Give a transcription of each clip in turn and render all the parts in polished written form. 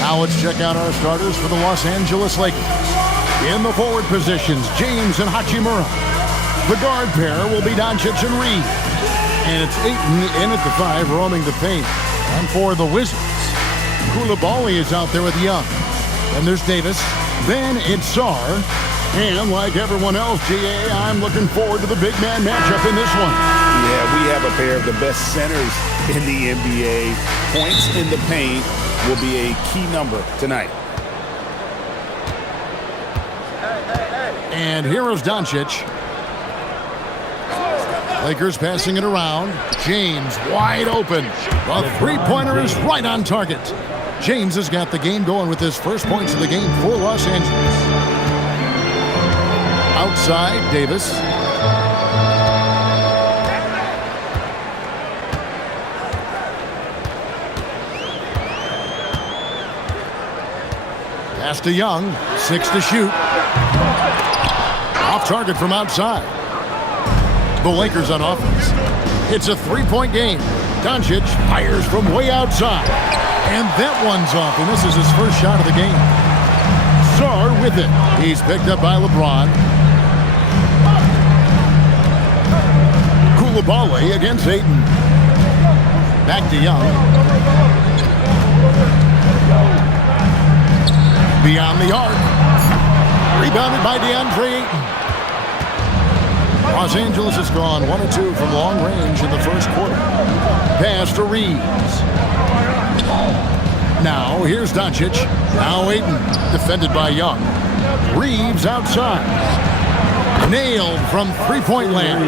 Now let's check out our starters for the Los Angeles Lakers. In the forward positions, James and Hachimura. The guard pair will be Doncic and Reed. And it's Ayton in at the 5, roaming the paint. And for the Wizards, Koulibaly is out there with Young. Then there's Davis. Then it's Sar. And like everyone else, GA, I'm looking forward to the big man matchup in this one. Yeah, we have a pair of the best centers in the NBA. Points in the paint will be a key number tonight. And here is Doncic. Lakers passing it around. James wide open. The three-pointer is right on target. James has got the game going with his first points of the game for Los Angeles. Outside, Davis. Pass to Young. 6 to shoot. Off target from outside. The Lakers on offense. It's a three-point game. Doncic fires from way outside. And that one's off, and this is his first shot of the game. Sar with it. He's picked up by LeBron. Koulibaly against Ayton. Back to Young. Beyond the arc. Rebounded by DeAndre Ayton. Los Angeles has gone 1 of 2 from long range in the first quarter. Pass to Reeves. Now here's Doncic. Now Ayton, defended by Young. Reeves outside. Nailed from three-point land.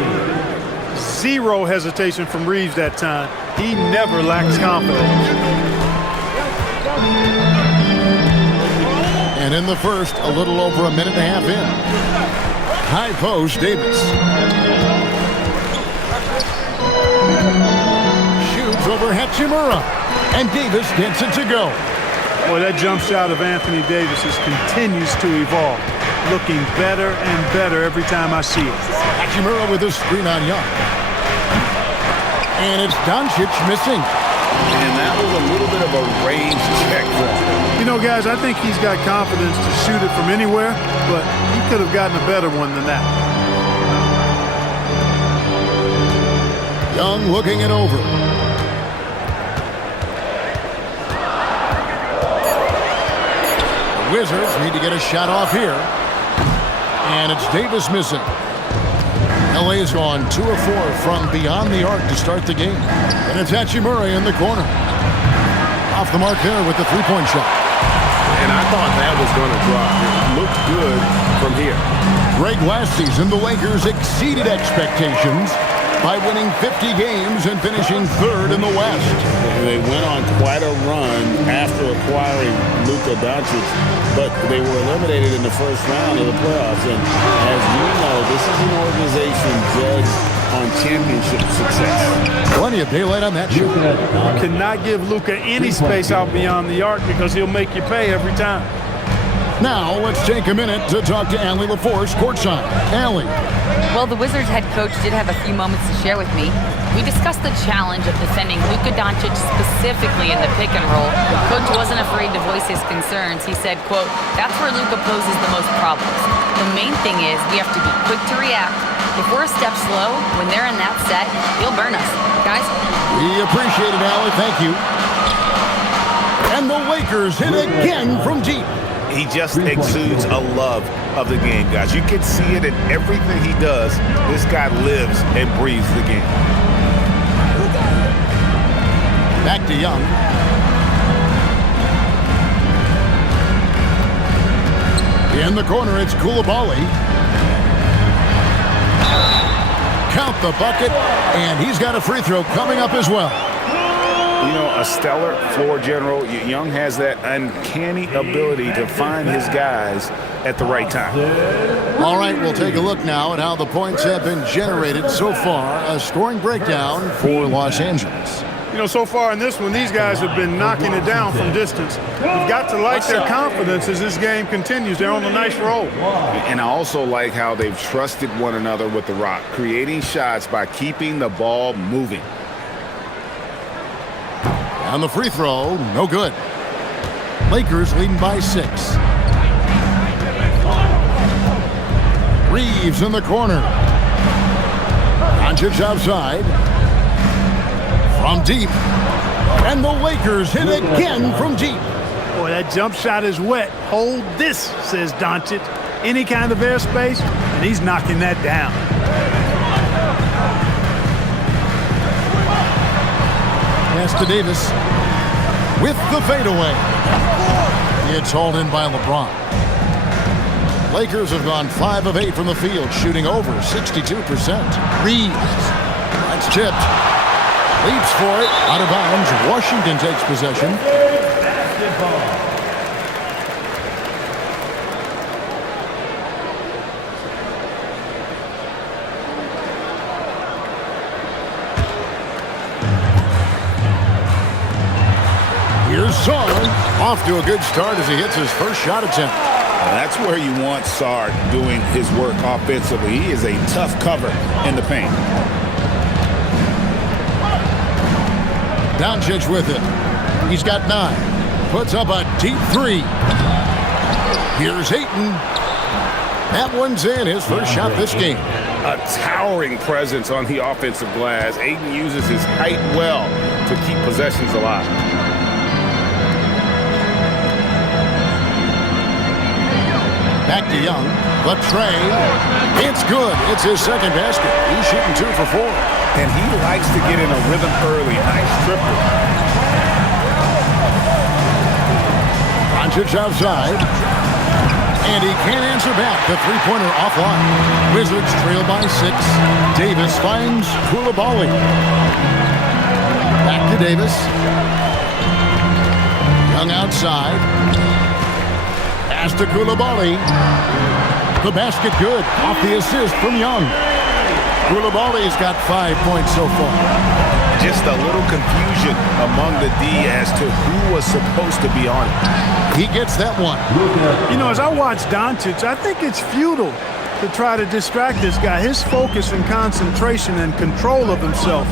Zero hesitation from Reeves that time. He never lacks confidence. And in the first, a little over a minute and a half in. High post, Davis. Shoots over Hachimura. And Davis gets it to go. Boy, that jump shot of Anthony Davis continues to evolve. Looking better and better every time I see it. Hachimura with a screen on Young. And it's Doncic missing. And that was a little bit of a range check for him. You know, guys, I think he's got confidence to shoot it from anywhere, but he could have gotten a better one than that. Young looking it over. The Wizards need to get a shot off here. And it's Davis missing. LA's gone 2 of 4 from beyond the arc to start the game. And it's Hachimura in the corner. Off the mark there with the three-point shot. And I thought that was going to drop. It looked good from here. Greg, last season, the Lakers exceeded expectations by winning 50 games and finishing 3rd in the West. They went on quite a run after acquiring Luka Doncic, but they were eliminated in the first round of the playoffs. And as we know, this is an organization judged on championship success. Plenty of daylight on that shot. Cannot give Luka any space out beyond the arc because he'll make you pay every time. Now let's take a minute to talk to Allie LaForce courtside. Allie. Well, the Wizards head coach did have a few moments to share with me. We discussed the challenge of defending Luka Doncic specifically in the pick and roll. Coach wasn't afraid to voice his concerns. He said, quote, "That's where Luka poses the most problems. The main thing is we have to be quick to react. If we're a step slow, when they're in that set, he'll burn us." Guys? We appreciate it, Allie. Thank you. And the Lakers hit again from deep. He just exudes a love of the game, guys. You can see it in everything he does. This guy lives and breathes the game. Back to Young. In the corner, it's Koulibaly. Count the bucket, and he's got a free throw coming up as well. You know, a stellar floor general. Young has that uncanny ability to find his guys at the right time. All right, we'll take a look now at how the points have been generated so far. A scoring breakdown for Los Angeles. You know, so far in this one, these guys have been knocking it down from distance. You've got to like their confidence as this game continues. They're on a nice roll. And I also like how they've trusted one another with the rock, creating shots by keeping the ball moving. On the free throw, no good. Lakers leading by 6. Reeves in the corner. Doncic outside. From deep. And the Lakers hit again from deep. Boy, that jump shot is wet. Hold this, says Doncic. Any kind of airspace, and he's knocking that down. Pass to Davis with the fadeaway. It's hauled in by LeBron. Lakers have gone 5 of 8 from the field, shooting over 62%. Reeves. That's tipped. Leaps for it. Out of bounds. Washington takes possession. Here's Sar, off to a good start as he hits his first shot attempt. That's where you want Sar doing his work offensively. He is a tough cover in the paint. Doncic with it. He's got 9. Puts up a deep 3. Here's Ayton. That one's in, his first shot this game. A towering presence on the offensive glass. Ayton uses his height well to keep possessions alive. Back to Young. The tray. It's good. It's his second basket. He's shooting 2 for 4. And he likes to get in a rhythm early. Nice triple. Doncic outside. And he can't answer back. The three-pointer offline. Wizards trail by 6. Davis finds Koulibaly. Back to Davis. Young outside. Pass to Koulibaly. The basket good. Off the assist from Young. Koulibaly's got 5 points so far. Just a little confusion among the D as to who was supposed to be on it. He gets that one. You know, as I watch Doncic, I think it's futile to try to distract this guy. His focus and concentration and control of himself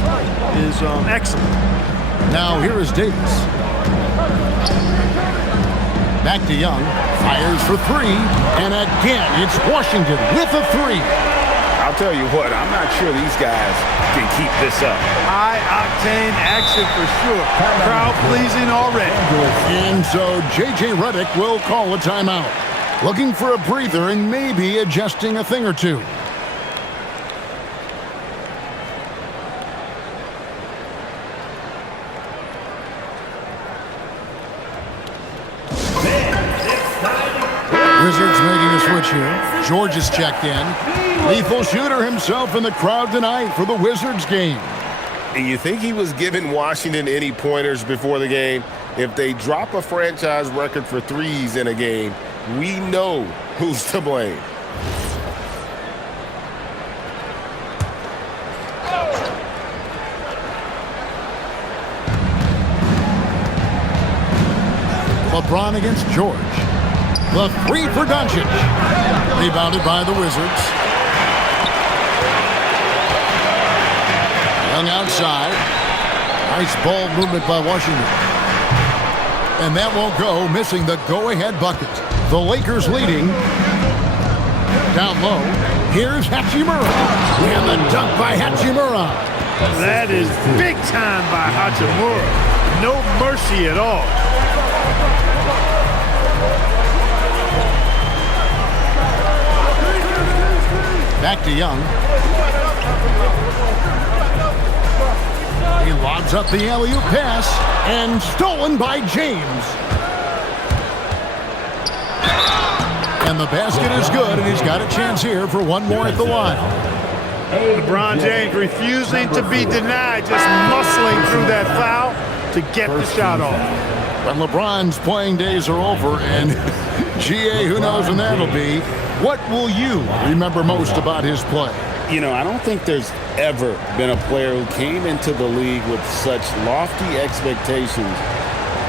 is excellent. Now here is Davis. Back to Young. Fires for 3. And again, it's Washington with a 3. I'll tell you what, I'm not sure these guys can keep this up. High-octane action for sure. Crowd-pleasing already. And so J.J. Redick will call a timeout. Looking for a breather and maybe adjusting a thing or two. Wizards making a switch here. George is checked in. Lethal shooter himself in the crowd tonight for the Wizards game. And you think he was giving Washington any pointers before the game? If they drop a franchise record for threes in a game, we know who's to blame. LeBron against George. The 3 for Doncic. Rebounded by the Wizards. Young outside. Nice ball movement by Washington. And that won't go, missing the go-ahead bucket. The Lakers leading. Down low. Here's Hachimura. And the dunk by Hachimura. That is big time by Hachimura. No mercy at all. Back to Young. He lobs up the alley-oop pass and stolen by James. And the basket is good, and he's got a chance here for one more at the line. LeBron James refusing to be denied, just muscling through that foul to get the shot off. But LeBron's playing days are over, and GA, who knows when that'll be. What will you remember most about his play? You know, I don't think there's ever been a player who came into the league with such lofty expectations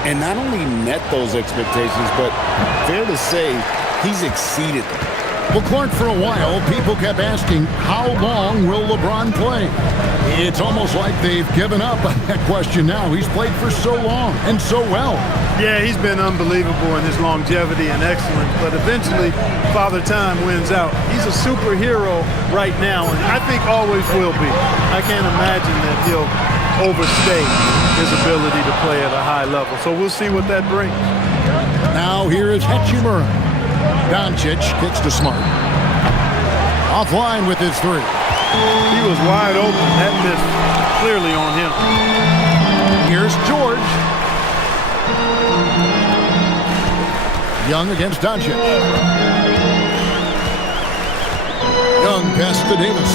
and not only met those expectations, but fair to say, he's exceeded them. Well, Clark, for a while, people kept asking, how long will LeBron play? It's almost like they've given up on that question now. He's played for so long and so well. Yeah, he's been unbelievable in his longevity and excellence, but eventually Father Time wins out. He's a superhero right now, and I think always will be. I can't imagine that he'll overstay his ability to play at a high level. So we'll see what that brings. Now here is Hachimura. Doncic kicks to Smart. Offline with his three. He was wide open. That missed clearly on him. Here's George. Young against Doncic. Young pass to Davis.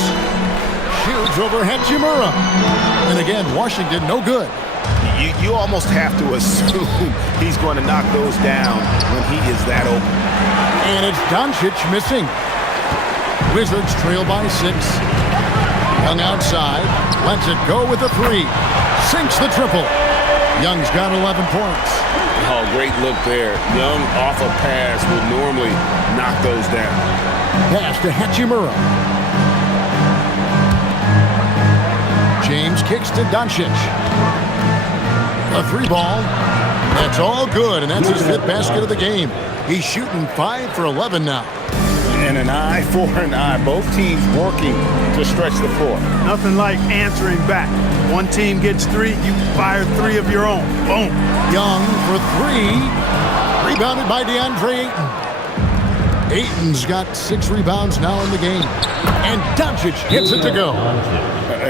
Shoots over Hachimura. And again, Washington no good. You almost have to assume he's going to knock those down when he is that open. And it's Doncic missing. Wizards trail by 6. Young outside. Lets it go with a 3. Sinks the triple. Young's got 11 points. Oh, great look there. Young off a pass would normally knock those down. Pass to Hachimura. James kicks to Doncic. A 3 ball. That's all good, and that's his 5th basket of the game. He's shooting 5 for 11 now. And an eye for an eye. Both teams working to stretch the floor. Nothing like answering back. One team gets 3, you fire 3 of your own. Boom. Young for 3. Rebounded by DeAndre Ayton. Ayton's got 6 rebounds now in the game. And Doncic gets it to go.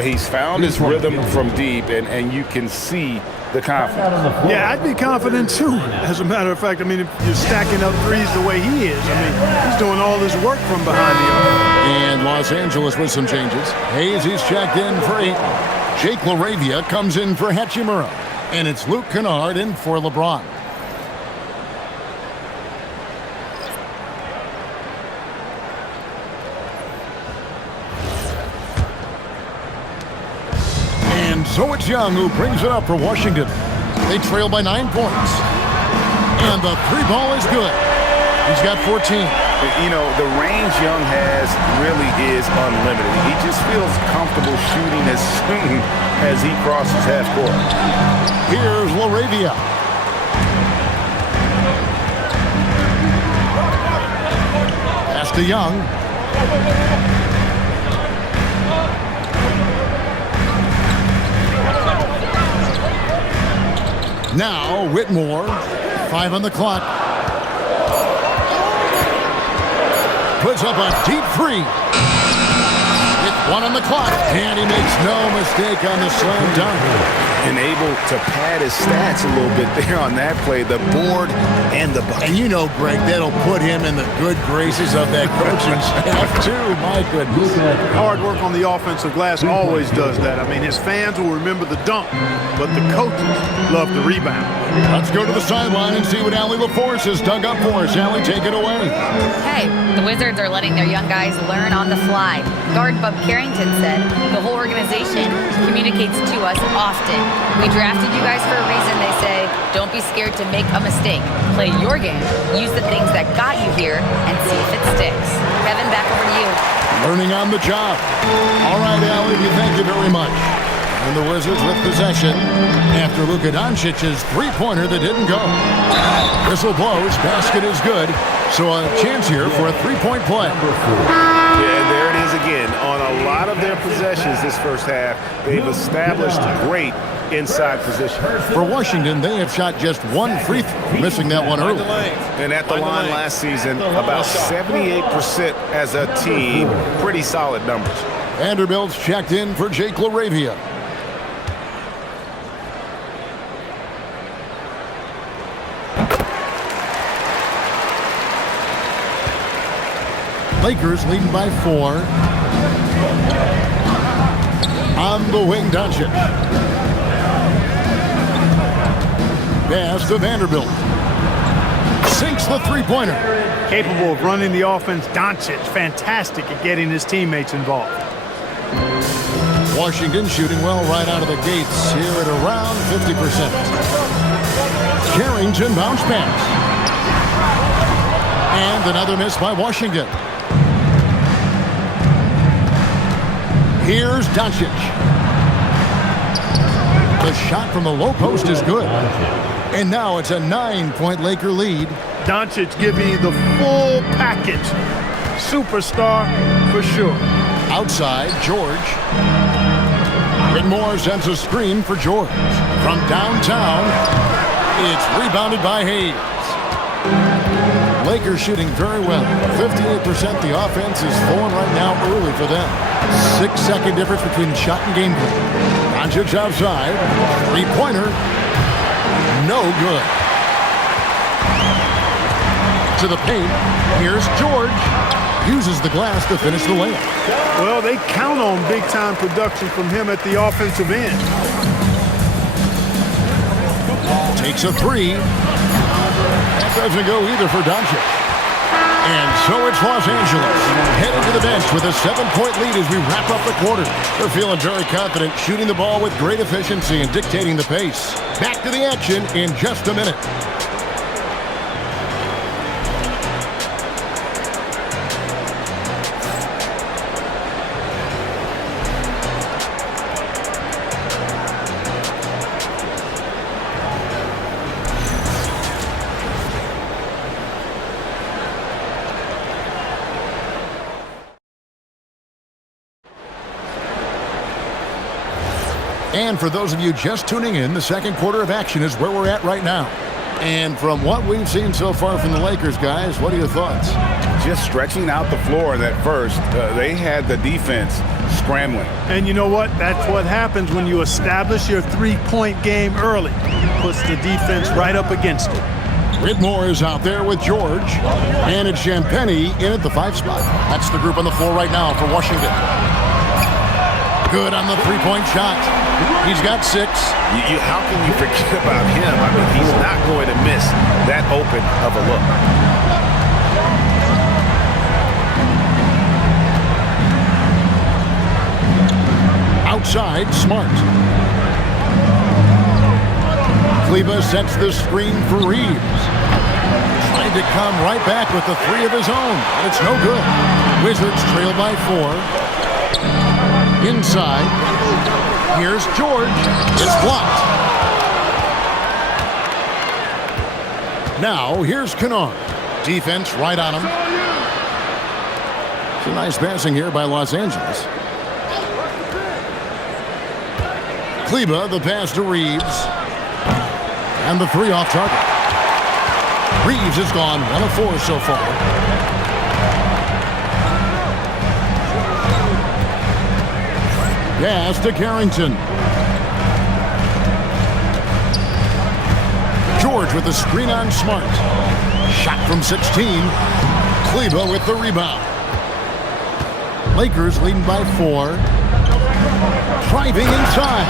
He's found his rhythm from deep, and you can see the confidence. Yeah, I'd be confident too. As a matter of fact, I mean, if you're stacking up threes the way he is, I mean, he's doing all his work from behind the arc. And Los Angeles with some changes. Hayes is checked in for Ayton. Jake LaRavia comes in for Hachimura. And it's Luke Kennard in for LeBron. So it's Young who brings it up for Washington. They trail by 9 points. And the 3 ball is good. He's got 14. You know, the range Young has really is unlimited. He just feels comfortable shooting as soon as he crosses half court. Here's LaRavia. Pass to Young. Now, Whitmore, 5 on the clock. Puts up a deep 3. With 1 on the clock. And he makes no mistake on the slam dunk. And able to pad his stats a little bit there on that play. The board and the bucket. And you know, Greg, that'll put him in the good graces of that coaching staff, too. My goodness. Hard work on the offensive glass always does that. I mean, his fans will remember the dunk, but the coaches love the rebound. Let's go to the sideline and see what Allie LaForce has dug up for us. Allie, take it away. Hey, the Wizards are letting their young guys learn on the fly. Guard Bub Carrington said, the whole organization communicates to us often. We drafted you guys for a reason, they say. Don't be scared to make a mistake. Play your game, use the things that got you here, and see if it sticks. Kevin, back over to you. Learning on the job. All right, Allie, we thank you very much. And the Wizards with possession after Luka Doncic's 3-pointer that didn't go. Whistle blows, basket is good. So a chance here for a 3-point play. Yeah, there it is again. On a lot of their possessions this first half, they've established great inside position. For Washington, they have shot just 1 free throw, missing that one early. And at the line last season, about 78% as a team. Pretty solid numbers. Vanderbilt's checked in for Jake LaRavia. Lakers leading by 4. On the wing, Doncic. Pass to Vanderbilt. Sinks the 3-pointer. Capable of running the offense. Doncic, fantastic at getting his teammates involved. Washington shooting well right out of the gates here at around 50%. Carrington bounce pass. And another miss by Washington. Here's Doncic. The shot from the low post is good. And now it's a 9-point Laker lead. Doncic giving you the full package. Superstar for sure. Outside, George. Whitmore sends a screen for George. From downtown, it's rebounded by Hayes. Lakers shooting very well. 58% the offense is flowing right now early for them. 6-second difference between shot and gameplay. Doncic outside. Three-pointer. No good. To the paint. Here's George. Uses the glass to finish the layup. Well, they count on big-time production from him at the offensive end. Takes a three. That doesn't go either for Doncic. And so it's Los Angeles headed to the bench with a 7-point lead as we wrap up the quarter. They're feeling very confident, shooting the ball with great efficiency and dictating the pace. Back to the action in just a minute. And for those of you just tuning in, the second quarter of action is where we're at right now. And from what we've seen so far from the Lakers, guys, what are your thoughts? Just stretching out the floor at first. They had the defense scrambling. And you know what? That's what happens when you establish your three-point game early. Puts the defense right up against it. Whitmore is out there with George. And it's Champagnie in at the 5 spot. That's the group on the floor right now for Washington. Good on the three-point shot. He's got 6. How can you forget about him? I mean, he's not going to miss that open of a look. Outside, Smart. Kleber sets the screen for Reeves. Trying to come right back with the 3 of his own, but it's no good. Wizards trail by 4. Inside, here's George. It's blocked. Now, here's Kennard. Defense right on him. It's a nice passing here by Los Angeles. Kleber, the pass to Reeves. And the 3 off target. Reeves has gone 1 of 4 so far. Pass to Carrington. George with the screen on Smart. Shot from 16. Kleber with the rebound. Lakers leading by 4. Driving inside.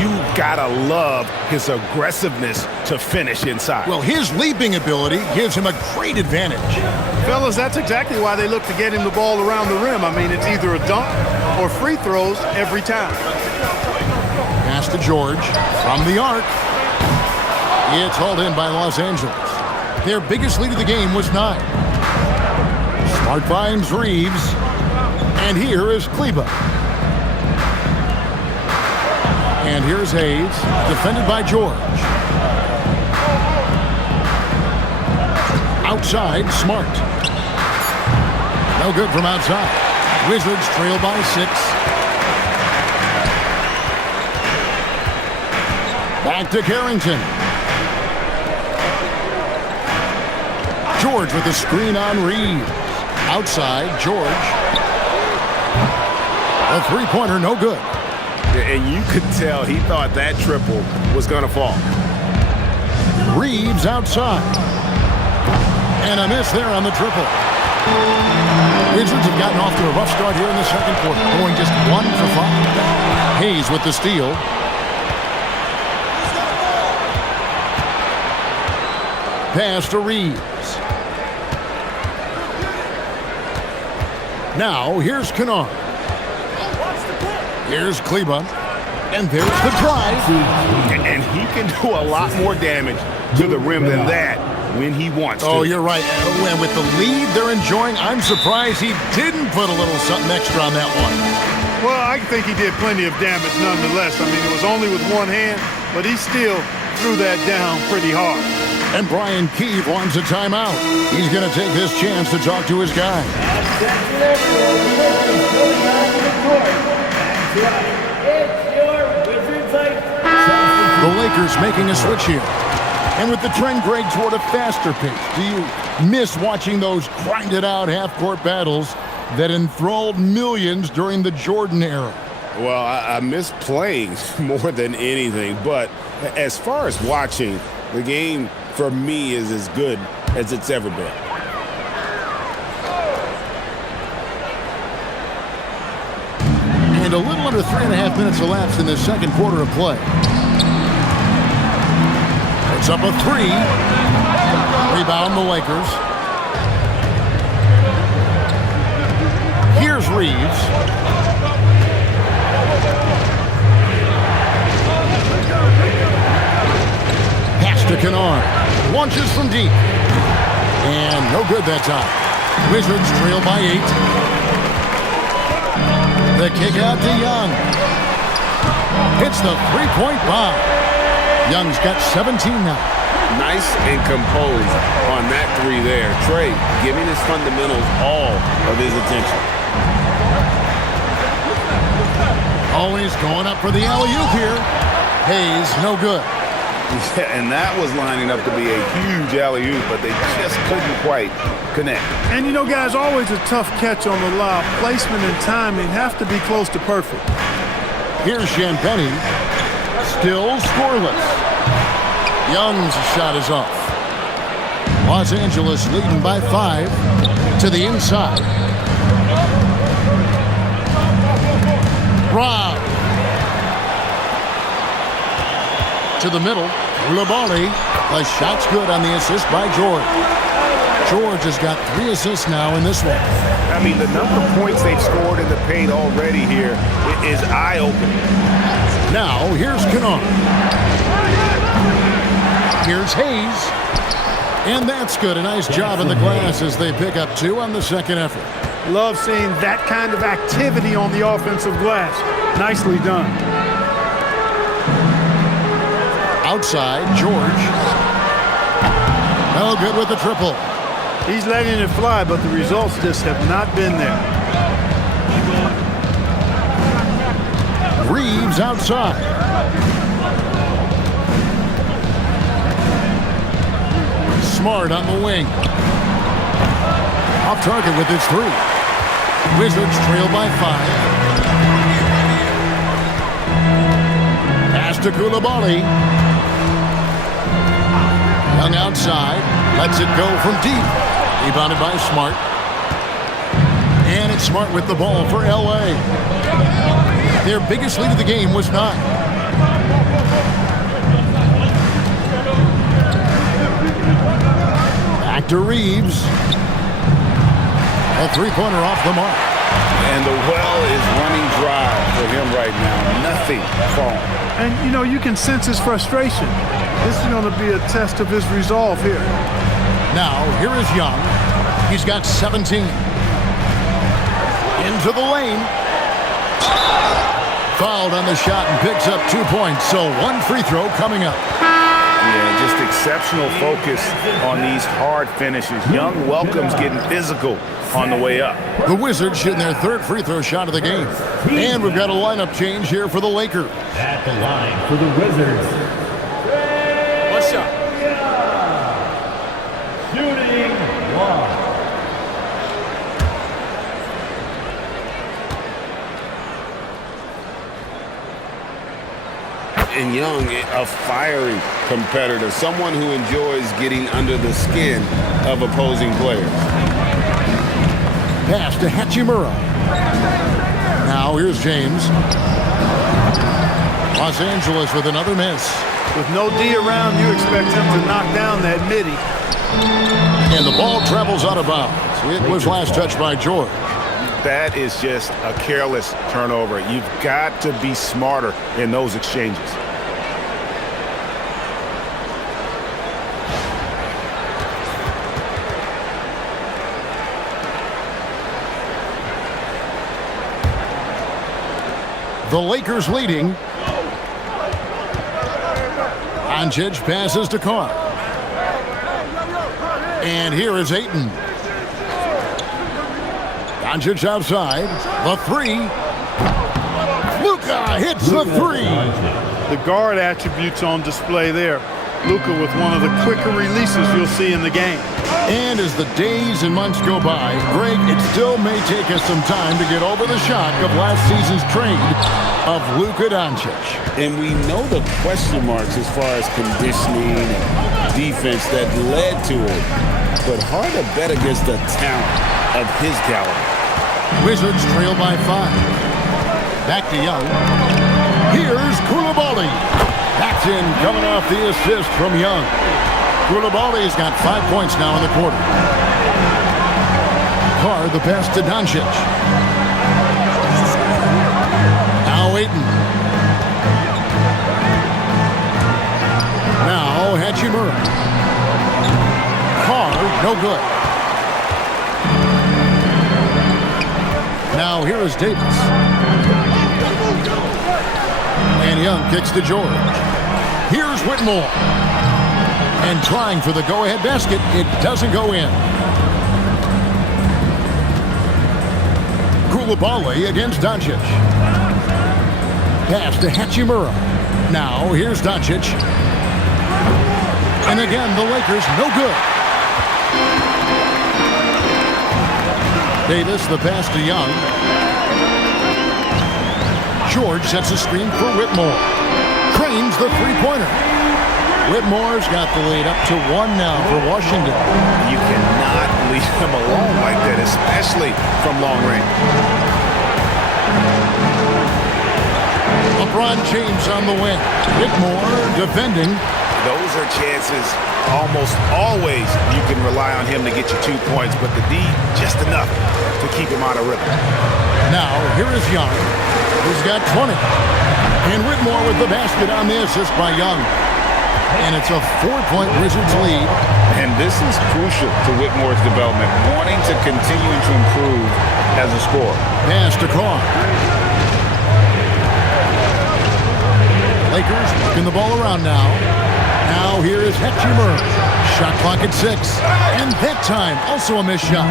You gotta love his aggressiveness to finish inside. Well, his leaping ability gives him a great advantage. Fellas, that's exactly why they look to get him the ball around the rim. I mean, it's either a dunk or free throws every time. Pass to George from the arc. It's hauled in by Los Angeles. Their biggest lead of the game was 9. Smart finds Reeves. And here is Kleber. And here's Hayes, defended by George. Outside, Smart. No good from outside. Wizards trail by 6. Back to Carrington. George with the screen on Reeves. Outside, George. A three-pointer, no good. And you could tell he thought that triple was going to fall. Reeves outside. And a miss there on the triple. Wizards have gotten off to a rough start here in the second quarter, going just 1 for 5. Hayes with the steal. Pass to Reeves. Now, here's Kennard. Here's Kleber. And there's the drive. And he can do a lot more damage to the rim than that when he wants to. Oh, you're right. And with the lead they're enjoying, I'm surprised he didn't put a little something extra on that one. Well, I think he did plenty of damage nonetheless. I mean, it was only with one hand, but he still threw that down pretty hard. And Brian Keefe wants a timeout. He's going to take this chance to talk to his guy. The Lakers making a switch here. And with the trend grade toward a faster pace, do you miss watching those grinded-out half-court battles that enthralled millions during the Jordan era? Well, I miss playing more than anything, but as far as watching, the game for me is as good as it's ever been. And a little under 3.5 minutes elapsed in the second quarter of play. Puts up a three. Rebound the Lakers. Here's Reeves. Pass to Kennard. Launches from deep. And no good that time. Wizards trail by 8. The kick out to Young. Hits the three-point bomb. Young's got 17 now. Nice and composed on that three there. Trey giving his fundamentals all of his attention. Always going up for the alley-oop here. Hayes, no good. Yeah, and that was lining up to be a huge alley-oop, but they just couldn't quite connect. And, you know, guys, always a tough catch on the lob. Placement and timing have to be close to perfect. Here's Champagny. Still scoreless. Young's shot is off. Los Angeles leading by 5 to the inside. Rob. To the middle. Coulibaly. The shot's good on the assist by George. George has got 3 assists now in this one. I mean, the number of points they've scored in the paint already here is eye-opening. Now, here's Kennard. Here's Hayes. And that's good. A nice job in the glass as they pick up 2 on the second effort. Love seeing that kind of activity on the offensive glass. Nicely done. Outside, George. No good with the triple. He's letting it fly, but the results just have not been there. Reeves outside. Smart on the wing. Off target with his 3. Wizards trail by 5. Pass to Coulibaly. Young outside. Lets it go from deep. Rebounded by Smart. And it's Smart with the ball for L.A. Their biggest lead of the game was 9. Back to Reeves. A three-pointer off the mark. And the well is running dry for him right now. Nothing falling. And, you know, you can sense his frustration. This is going to be a test of his resolve here. Now, here is Young. He's got 17. Into the lane. Fouled on the shot and picks up 2 points. So 1 free throw coming up. Yeah, just exceptional focus on these hard finishes. Young welcomes getting physical on the way up. The Wizards shooting their 3rd free throw shot of the game. And we've got a lineup change here for the Lakers. At the line for the Wizards. What's up? Shooting 1. And Young, a fiery competitor, someone who enjoys getting under the skin of opposing players. Pass to Hachimura. Now here's James. Los Angeles with another miss. With no D around, you expect him to knock down that midi. And the ball travels out of bounds. It was last touched by George. That is just a careless turnover. You've got to be smarter in those exchanges. The Lakers leading. Doncic passes to Carr. And here is Ayton. Doncic outside. The three. Luka hits the three. The guard attributes on display there. Luka with one of the quicker releases you'll see in the game. And as the days and months go by, Greg, it still may take us some time to get over the shock of last season's trade of Luka Doncic. And we know the question marks as far as conditioning and defense that led to it. But hard to bet against the talent of his caliber. Wizards trail by 5. Back to Young. Here's Koulibaly. That's in, coming off the assist from Young. Koulibaly's got 5 points now in the quarter. Carr, the pass to Doncic. Now Ayton. Now Hachimura. Carr, no good. Now here is Davis. And Young kicks to George. Here's Whitmore. And trying for the go-ahead basket. It doesn't go in. Koulibaly against Doncic. Pass to Hachimura. Now here's Doncic. And again, the Lakers no good. Davis, the pass to Young. George sets a screen for Whitmore. Cranes the three-pointer. Whitmore's got the lead up to 1 now for Washington. You cannot leave him alone like that, especially from long range. LeBron James on the win. Whitmore defending. Those are chances almost always you can rely on him to get you 2 points, but the D just enough to keep him out of rhythm. Now, here is Young, who's got 20. And Whitmore with the basket on the assist by Young. And it's a 4-point Wizards lead. And this is crucial to Whitmore's development, wanting to continue to improve as a scorer. Pass to Carr. Lakers working the ball around now. Now here is Hachimura. Shot clock at 6. And that time, also a missed shot.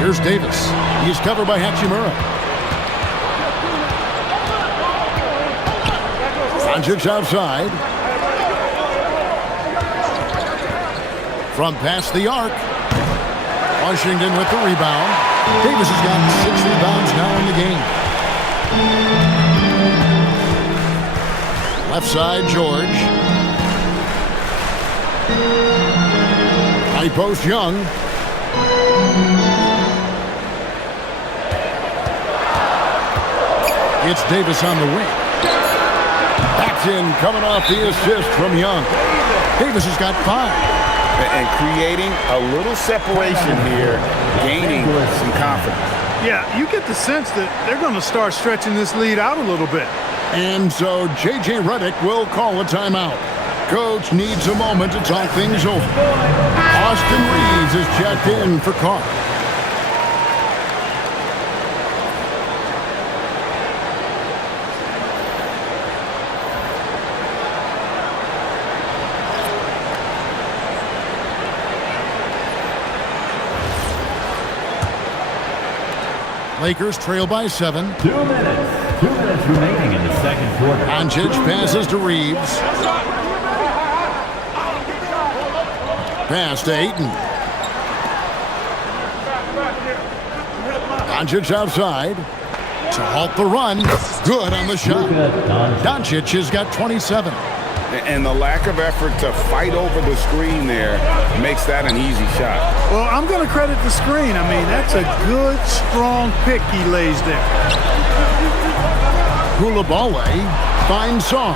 Here's Davis. He's covered by Hachimura. Doncic outside. From past the arc. Washington with the rebound. Davis has got 6 rebounds now in the game. Left side, George. High post, Young. It's Davis on the wing. That's in, coming off the assist from Young. Davis has got 5. And creating a little separation here, gaining some confidence. Yeah, you get the sense that they're going to start stretching this lead out a little bit. And so J.J. Redick will call a timeout. Coach needs a moment to talk things over. Austin Reeves is checked in for Carr. Lakers trail by 7. 2 minutes. 2 minutes remaining in the second quarter. Doncic passes to Reeves. Pass to Ayton. Doncic outside to halt the run. Good on the shot. Doncic has got 27. And the lack of effort to fight over the screen there makes that an easy shot. Well, I'm going to credit the screen. I mean, that's a good, strong pick he lays there. Koulibaly finds Song.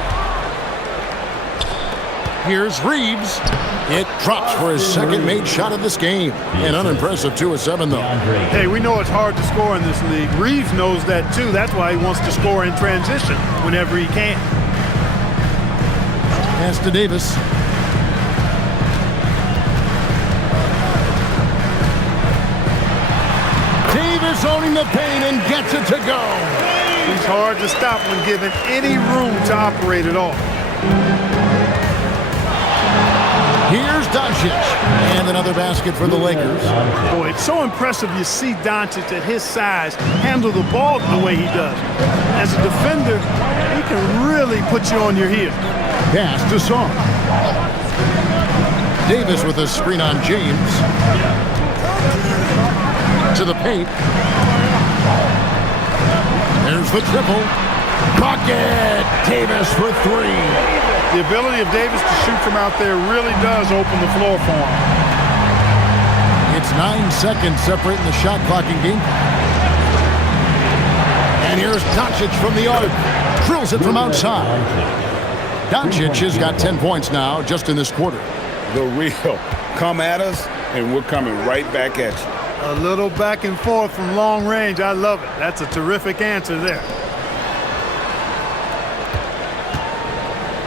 Here's Reeves. It drops for his second made shot of this game. An unimpressive 2 of 7, though. Hey, we know it's hard to score in this league. Reeves knows that, too. That's why he wants to score in transition whenever he can. Pass to Davis. Davis owning the paint and gets it to go. He's hard to stop when given any room to operate at all. Here's Doncic, and another basket for the Lakers. Boy, it's so impressive you see Doncic at his size handle the ball the way he does. As a defender, he can really put you on your heels. Pass to Song. Davis with a screen on James. To the paint. There's the triple. Bucket! Davis for three. The ability of Davis to shoot from out there really does open the floor for him. It's 9 seconds separating the shot clock and game. And here's Doncic from the arc. Drills it from outside. Doncic has got 10 points now just in this quarter. The real. Come at us, and we're coming right back at you. A little back and forth from long range. I love it. That's a terrific answer there.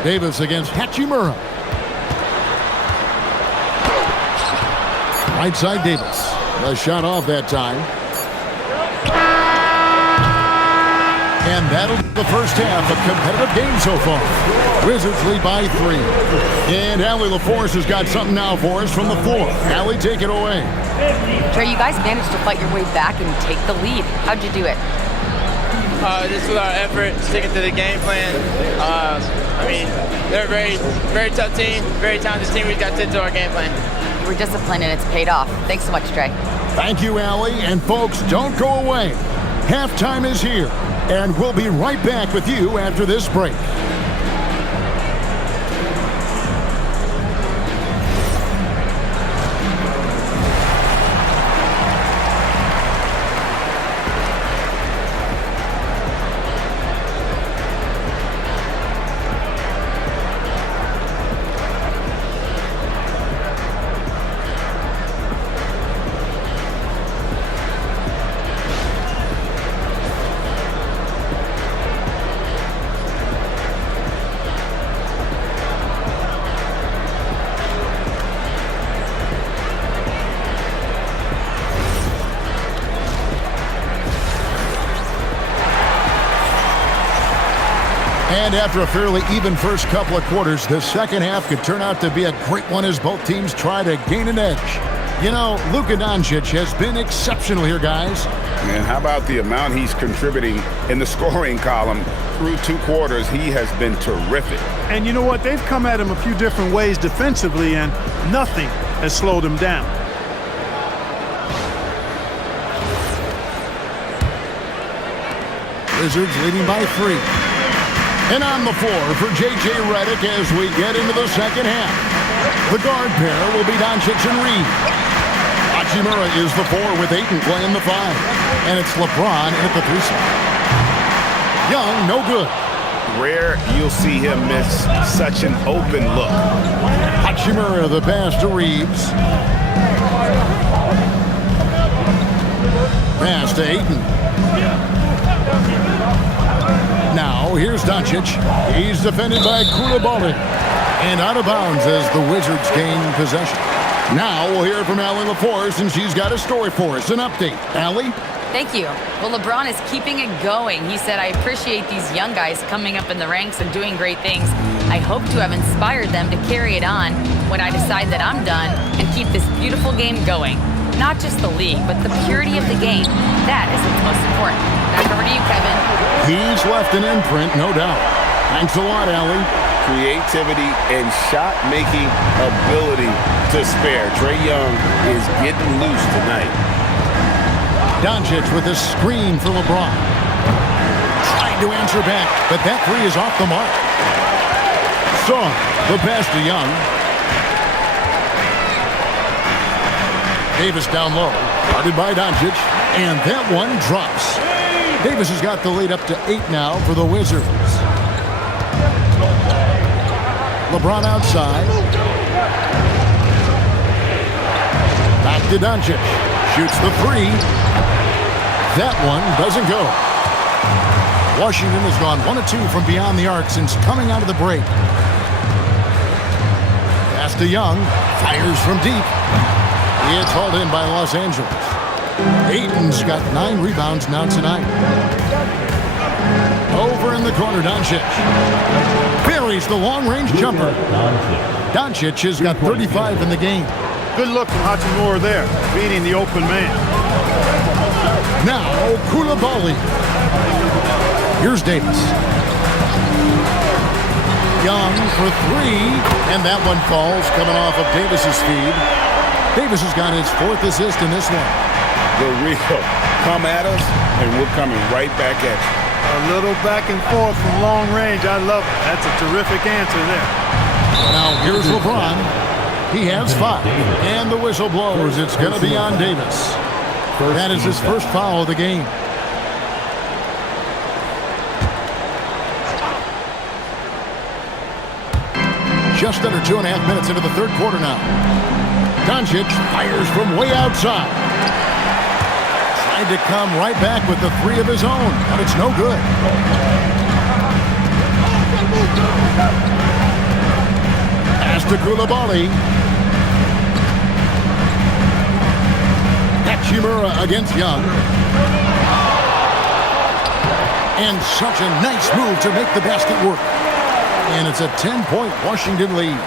Davis against Hachimura. Right side Davis. A shot off that time. And that'll be the first half of competitive game so far. Wizards lead by 3. And Allie LaForce has got something now for us from the floor. Allie, take it away. Trey, you guys managed to fight your way back and take the lead. How'd you do it? Just with our effort, sticking to the game plan. I mean, they're a very, very tough team, very talented team. We got to stick to our game plan. You were disciplined and it's paid off. Thanks so much, Trey. Thank you, Allie. And folks, don't go away. Halftime is here, and we'll be right back with you after this break. And after a fairly even first couple of quarters, the second half could turn out to be a great one as both teams try to gain an edge. You know, Luka Doncic has been exceptional here, guys. And how about the amount he's contributing in the scoring column through 2 quarters? He has been terrific. And you know what? They've come at him a few different ways defensively, and nothing has slowed him down. Wizards leading by 3. And on the floor for J.J. Redick as we get into the second half. The guard pair will be Doncic and Reed. Hachimura is the 4 with Ayton playing the 5. And it's LeBron at the 3 spot. Young, no good. Rare you'll see him miss such an open look. Hachimura the pass to Reeves. Pass to Ayton. Now, here's Doncic. He's defended by Koulibaly. And out of bounds as the Wizards gain possession. Now, we'll hear from Allie LaForce, and she's got a story for us. An update. Allie? Thank you. Well, LeBron is keeping it going. He said, I appreciate these young guys coming up in the ranks and doing great things. I hope to have inspired them to carry it on when I decide that I'm done and keep this beautiful game going. Not just the league, but the purity of the game. That is what's most important. Back over to you, Kevin. He's left an imprint, no doubt. Thanks a lot, Allie. Creativity and shot-making ability to spare. Trae Young is getting loose tonight. Doncic with a screen for LeBron. Trying to answer back, but that 3 is off the mark. Song, the pass to Young. Davis down low, guarded by Doncic, and that one drops. Davis has got the lead up to 8 now for the Wizards. LeBron outside. Back to Doncic. Shoots the 3. That one doesn't go. Washington has gone 1 of 2 from beyond the arc since coming out of the break. Pass to Young. Fires from deep. It's hauled in by Los Angeles. Ayton's got 9 rebounds now tonight. Over in the corner, Doncic. Buries the long-range jumper. Doncic has got 35 in the game. Good look from Hachimura there, beating the open man. Now, Koulibaly. Here's Davis. Young for three, and that one falls, coming off of Davis's feed. Davis has got his 4th assist in this one. The real come at us, and we're coming right back at you. A little back and forth from long range. I love it. That's a terrific answer there. Now here's LeBron. He has 5, and the whistle blows. It's going to be on Davis. That is his first foul of the game. Just under 2.5 minutes into the third quarter now. Doncic fires from way outside. Tried to come right back with the 3 of his own, but it's no good. Pass to Koulibaly. Hachimura against Young. And such a nice move to make the basket work. And it's a 10-point Washington lead.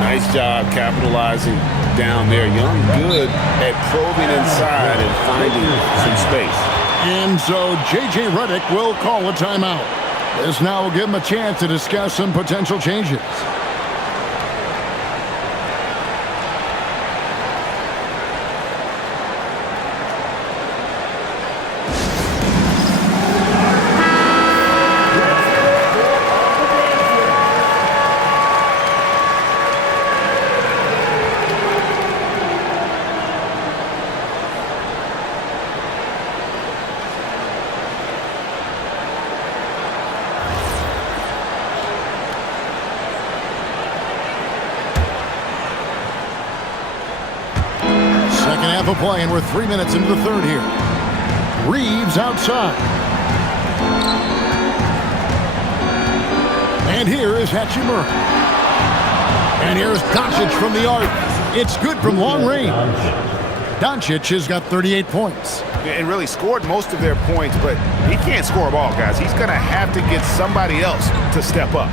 Nice job capitalizing down there. Young good at probing inside and finding some space. And so J.J. Redick will call a timeout. This now will give him a chance to discuss some potential changes. Half a play, and we're 3 minutes into the third here. Reeves outside. And here is Hachimura. And here's Doncic from the arc. It's good from long range. Doncic has got 38 points. And really scored most of their points, but he can't score them all, guys. He's going to have to get somebody else to step up.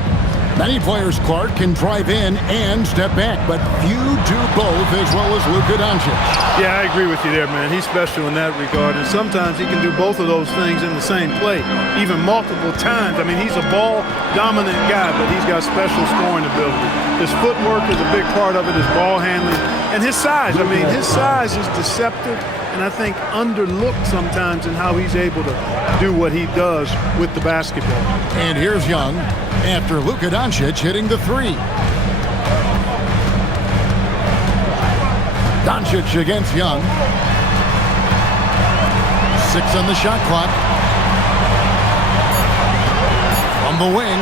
Many players, Clark, can drive in and step back, but few do both as well as Luka Doncic. Yeah, I agree with you there, man. He's special in that regard, and sometimes he can do both of those things in the same play, even multiple times. I mean, he's a ball-dominant guy, but he's got special scoring ability. His footwork is a big part of it, his ball handling, and his size. I mean, his size is deceptive, and I think underlooked sometimes in how he's able to do what he does with the basketball. And here's Young after Luka Doncic hitting the 3. Doncic against Young. 6 on the shot clock. From the wing,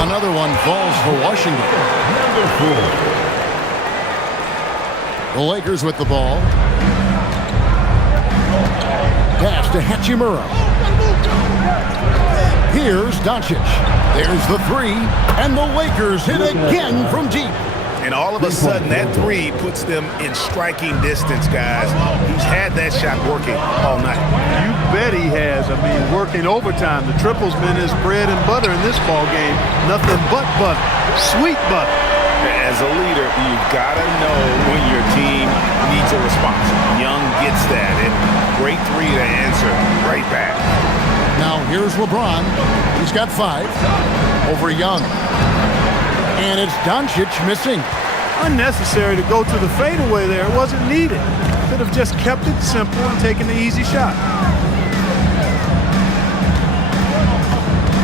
another one falls for Washington. Number 4. The Lakers with the ball. Pass to Hachimura. Here's Doncic. There's the 3, and the Lakers hit again from deep. And all of a sudden, that 3 puts them in striking distance, guys. He's had that shot working all night. You bet he has. I mean, working overtime. The triple's been his bread and butter in this ball game. Nothing but butter. Sweet butter. As a leader, you've got to know when your team needs a response. Young gets that, and great 3 to answer right back. Now here's LeBron. He's got 5 over Young. And it's Doncic missing. Unnecessary to go to the fadeaway there. It wasn't needed. Could have just kept it simple and taken the easy shot.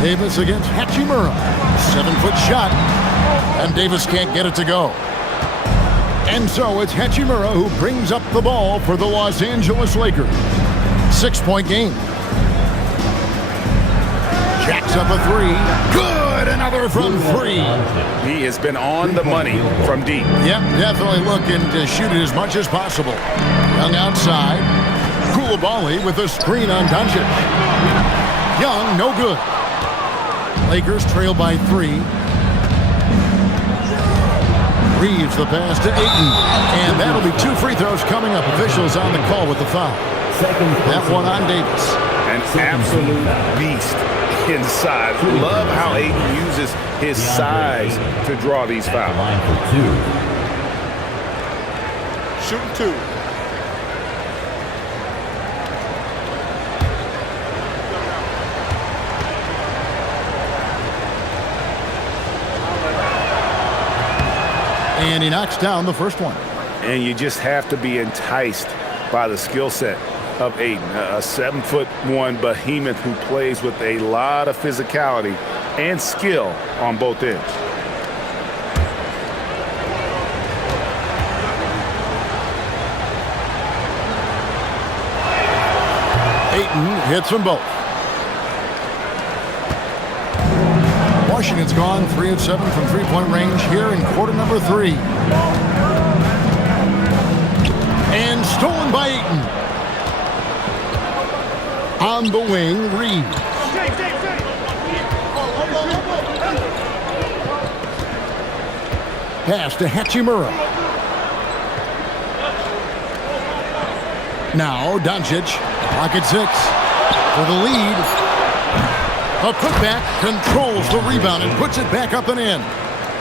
Davis against Hachimura. 7-foot shot. And Davis can't get it to go. And so it's Hachimura who brings up the ball for the Los Angeles Lakers. 6-point game. Jacks up a 3. Good! Another from 3. He has been on the money from deep. Yep, definitely looking to shoot it as much as possible. Young outside. Koulibaly with a screen on Doncic. Young, no good. Lakers trail by 3. Reeves the pass to Ayton. And that'll be 2 free throws coming up. Officials on the call with the foul. That one on Davis. An absolute beast. inside. Love how Aiden uses his size to draw these fouls. Line for two. Shooting two. And he knocks down the first one. And you just have to be enticed by the skill set of Aiden, a 7'1" behemoth who plays with a lot of physicality and skill on both ends. Ayton hits them both. Washington's gone 3 of 7 from three-point range here in quarter number 3. And stolen by Ayton. On the wing, Reed. Pass to Hachimura. Now Doncic, pocket 6 for the lead. A putback controls the rebound and puts it back up and in.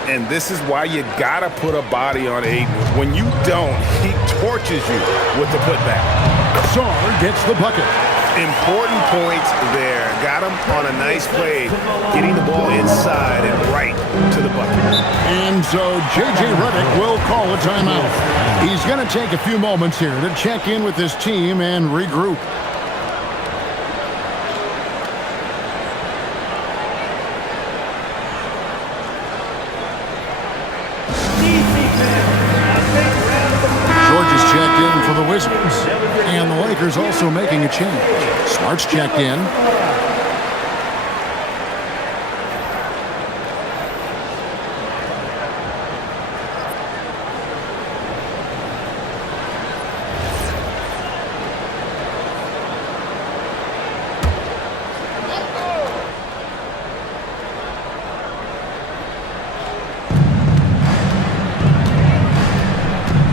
And this is why you gotta put a body on Aiden. When you don't, he torches you with the putback. Sarr gets the bucket. Important points there. Got him on a nice play, getting the ball inside and right to the bucket. And so J.J. Redick will call a timeout. He's going to take a few moments here to check in with his team and regroup. George is checked in for the Wizards. And the Lakers also making a change. Smart's checked in.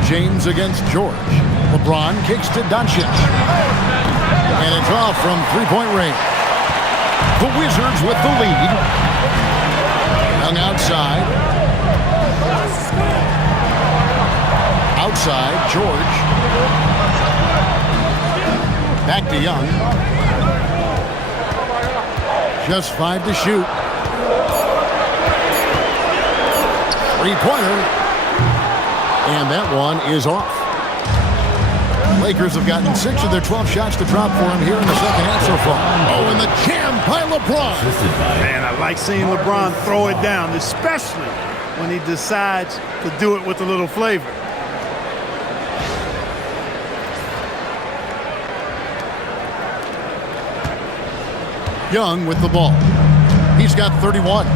James against George. LeBron kicks to Doncic. And it's off from three-point range. The Wizards with the lead. Young outside. Outside, George. Back to Young. Just 5 to shoot. Three-pointer. And that one is off. Lakers have gotten 6 of their 12 shots to drop for him here in the second half so far. Oh, and the jam by LeBron. Man, I like seeing LeBron throw it down, especially when he decides to do it with a little flavor. Young with the ball. He's got 31.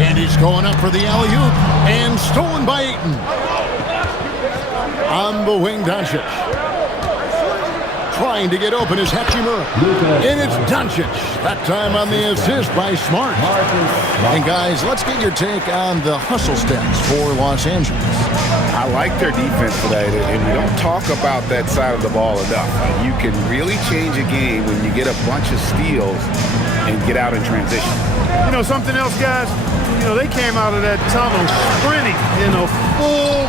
And he's going up for the alley-oop. And stolen by Ayton. On the wing, Doncic. Trying to get open is Hachimura. And it's Doncic. That time on the assist by Smart. And guys, let's get your take on the hustle stats for Los Angeles. I like their defense today, and we don't talk about that side of the ball enough. You can really change a game when you get a bunch of steals and get out in transition. You know, something else, guys? You know, they came out of that tunnel sprinting in a full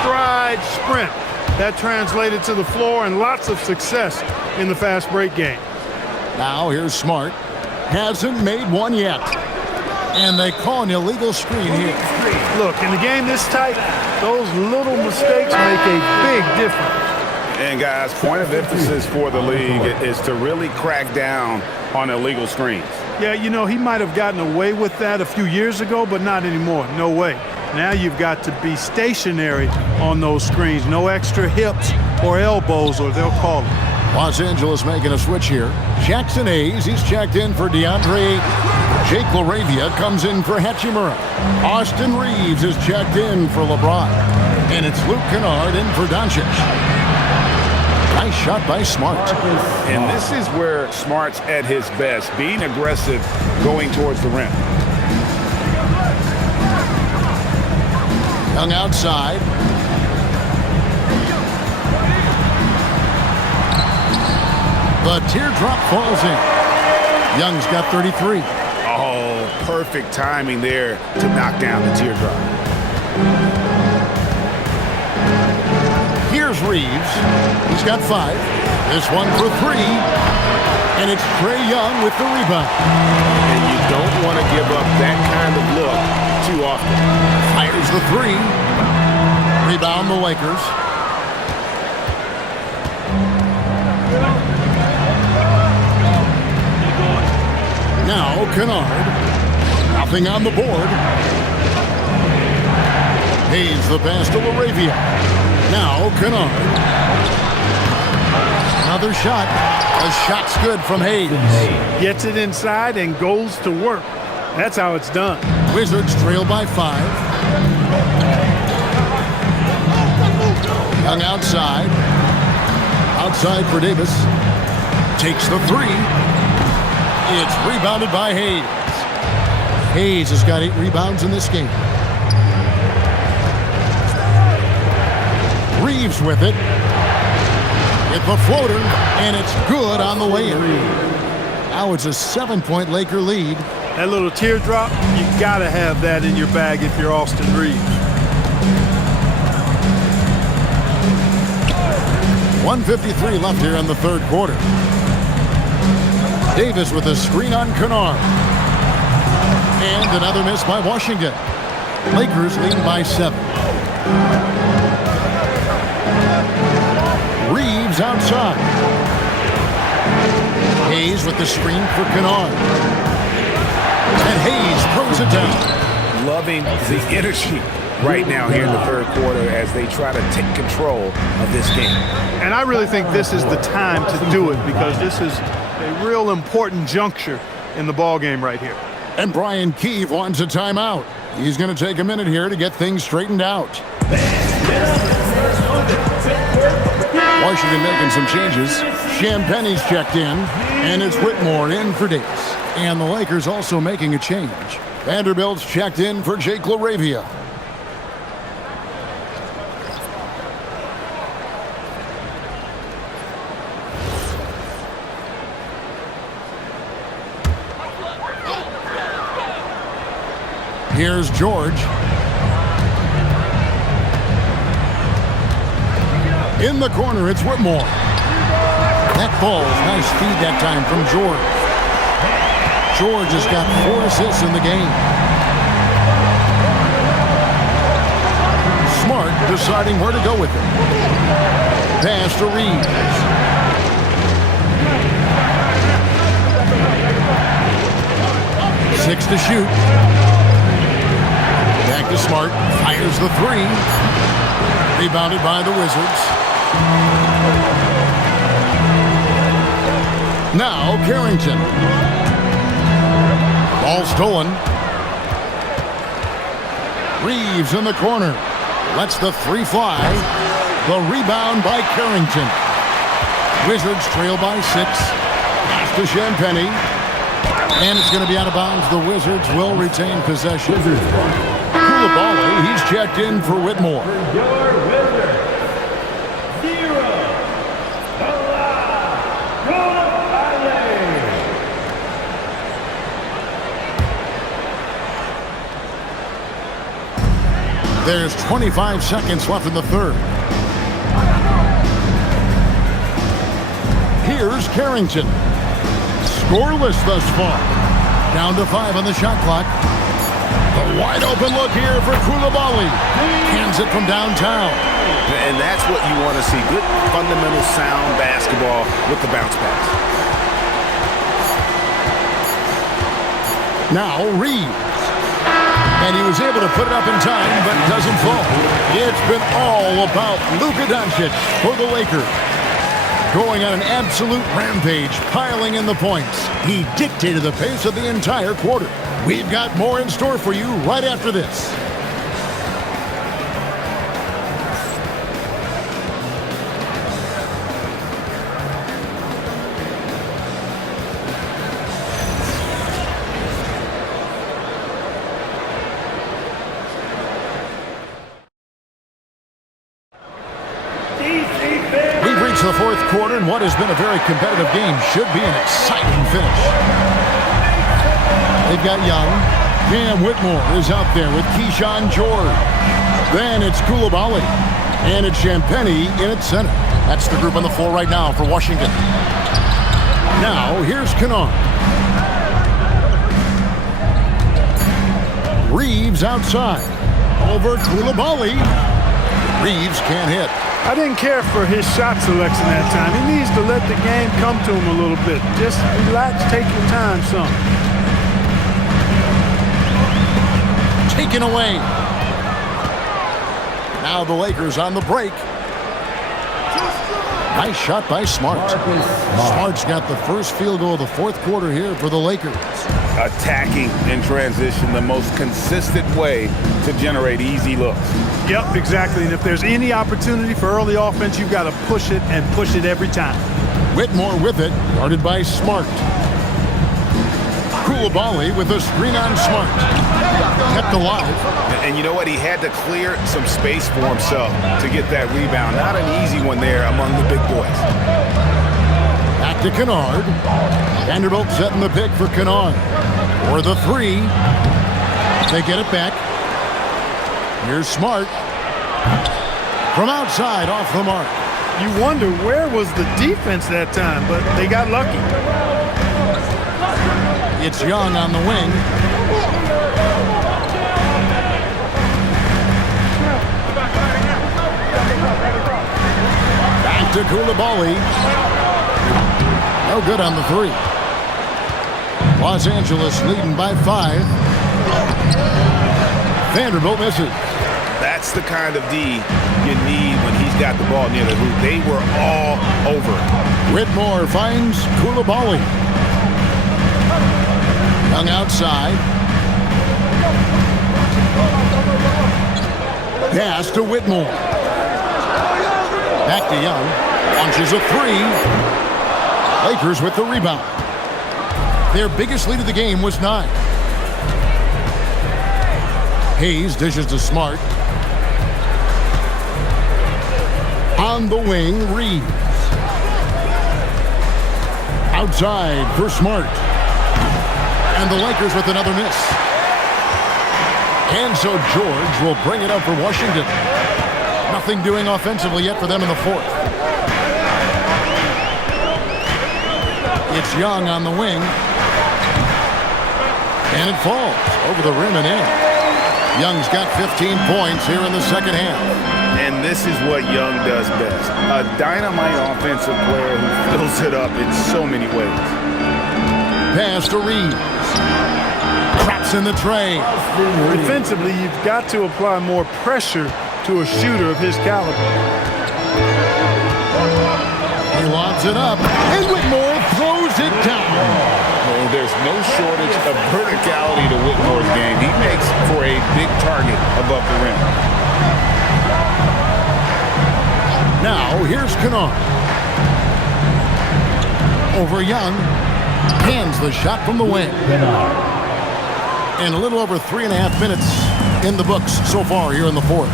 stride sprint. That translated to the floor and lots of success in the fast break game. Now here's Smart. Hasn't made one yet. And they call an illegal screen here. Look, in the game this tight, those little mistakes make a big difference. And guys, point of emphasis for the league is to really crack down on illegal screens. Yeah, you know, he might have gotten away with that a few years ago, but not anymore. No way. Now you've got to be stationary on those screens. No extra hips or elbows, or they'll call it. Los Angeles making a switch here. Jackson Hayes, he's checked in for DeAndre Ayton. Jake LaRavia comes in for Hachimura. Austin Reeves is checked in for LeBron. And it's Luke Kennard in for Doncic. Nice shot by Smart. And this is where Smart's at his best, being aggressive, going towards the rim. Young outside. The teardrop falls in. Young's got 33. Oh, perfect timing there to knock down the teardrop. Here's Reeves. He's got 5. This one for 3. And it's Trae Young with the rebound. And you don't want to give up that kind of look too often. Fires the 3. Rebound the Lakers. Now Kennard. Nothing on the board. Hayes the pass to LaRavia. Now Kennard. Another shot. The shot's good from Hayes. Gets it inside and goes to work. That's how it's done. Wizards trail by 5. Young outside. Outside for Davis. Takes the 3. It's rebounded by Hayes. Hayes has got 8 rebounds in this game. Reeves with it. Hit the floater, and it's good on the way in. Now it's a 7-point Laker lead. That little teardrop, you got to have that in your bag if you're Austin Reeves. 1:53 left here in the third quarter. Davis with a screen on Kennard. And another miss by Washington. Lakers lead by 7. Reeves outside. Hayes with the screen for Kennard. And Hayes throws it down. Loving the energy right now here in the third quarter as they try to take control of this game. And I really think this is the time to do it because this is a real important juncture in the ball game right here. And Brian Keefe wants a timeout. He's going to take a minute here to get things straightened out. Washington making some changes. Champagne's checked in, and it's Whitmore in for Davis. And the Lakers also making a change. Vanderbilt's checked in for Jake LaRavia. Here's George. In the corner, it's Whitmore. That ball, nice feed that time from George. George has got 4 assists in the game. Smart deciding where to go with it. Pass to Reeves. Six to shoot. Back to Smart. Fires the 3. Rebounded by the Wizards. Now Carrington. Ball stolen. Reeves in the corner. Lets the 3 fly. The rebound by Carrington. Wizards trail by 6. Pass to Champagnie. And it's going to be out of bounds. The Wizards will retain possession. Koulibaly, he's checked in for Whitmore. There's 25 seconds left in the third. Here's Carrington. Scoreless thus far. Down to 5 on the shot clock. The wide open look here for Koulibaly. Hands it from downtown. And that's what you want to see. Good fundamental sound basketball with the bounce pass. Now Reeves. And he was able to put it up in time, but it doesn't fall. It's been all about Luka Doncic for the Lakers. Going on an absolute rampage, piling in the points. He dictated the pace of the entire quarter. We've got more in store for you right after this. to the fourth quarter, and what has been a very competitive game should be an exciting finish. They've got Young. Cam Whitmore is out there with Keyshawn George. Then it's Koulibaly. And it's Champagny in its center. That's the group on the floor right now for Washington. Now, here's Kennard. Reeves outside. Over Koulibaly. Reeves can't hit. I didn't care for his shot selection that time. He needs to let the game come to him a little bit. Just relax, take your time some. Taken away. Now the Lakers on the break. Nice shot by Smart. Smart's got the first field goal of the fourth quarter here for the Lakers. Attacking in transition, the most consistent way to generate easy looks. Yep, exactly. And if there's any opportunity for early offense, you've got to push it and push it every time. Whitmore with it, guarded by Smart. Koulibaly with a screen on Smart. Kept alive. And you know what? He had to clear some space for himself to get that rebound. Not an easy one there among the big boys. Back to Kennard. Vanderbilt setting the pick for Kennard. For the three. They get it back. Here's Smart. From outside, off the mark. You wonder where was the defense that time, but they got lucky. It's Young on the wing. Back to Koulibaly. No good on the three. Los Angeles leading by 5. Vanderbilt misses. That's the kind of D you need when he's got the ball near the hoop. They were all over it. Whitmore finds Koulibaly. Young outside. Pass to Whitmore. Back to Young. Launches a three. Lakers with the rebound. Their biggest lead of the game was 9. Hayes dishes to Smart. On the wing, Reeves. Outside for Smart. And the Lakers with another miss. And so George will bring it up for Washington. Nothing doing offensively yet for them in the fourth. It's Young on the wing. And it falls over the rim and in. Young's got 15 points here in the second half. And this is what Young does best. A dynamite offensive player who fills it up in so many ways. Pass to Reeves. Traps in the tray. Defensively, you've got to apply more pressure to a shooter of his caliber. He lobs it up, and Whitmore throws it down. Well, there's no shortage of verticality to Whitmore's game. He makes for a big target above the rim. Now, here's Kennard. Over Young. Hands the shot from the wing. And a little over 3.5 minutes in the books so far here in the fourth.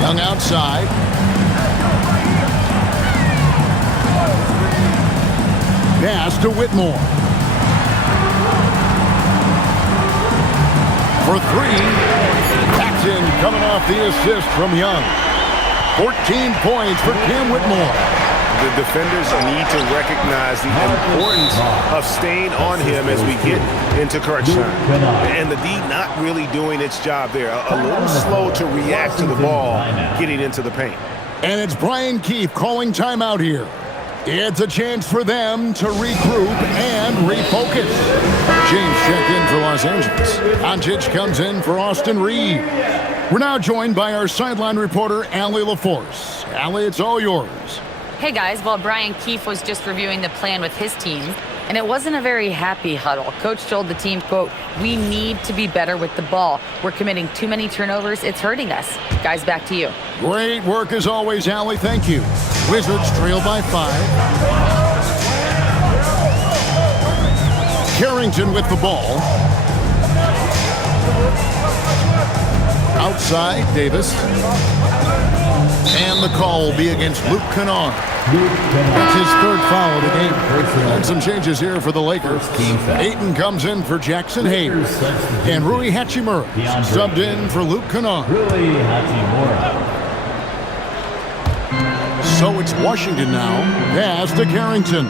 Young outside. Pass to Whitmore. For three. Paxton coming off the assist from Young. 14 points for Cam Whitmore. The defenders need to recognize the importance of staying on him as we get into crunch time. And the D not really doing its job there. A little slow to react to the ball getting into the paint. And it's Brian Keefe calling timeout here. It's a chance for them to regroup and refocus. James checked in for Los Angeles. Doncic comes in for Austin Reeves. We're now joined by our sideline reporter, Allie LaForce. Allie, it's all yours. Hey guys, well, Brian Keefe was just reviewing the plan with his team, and it wasn't a very happy huddle. Coach told the team, quote, "We need to be better with the ball. We're committing too many turnovers. It's hurting us." Guys, back to you. Great work as always, Allie. Thank you. Wizards trail by 5. Carrington with the ball. Outside, Davis. And the call will be against Luke Kennard. That's his third foul of the game. And some changes here for the Lakers. Ayton comes in for Jackson Hayes. And Rui Hachimura subbed in for Luke Kennard. So it's Washington now. Pass to Carrington.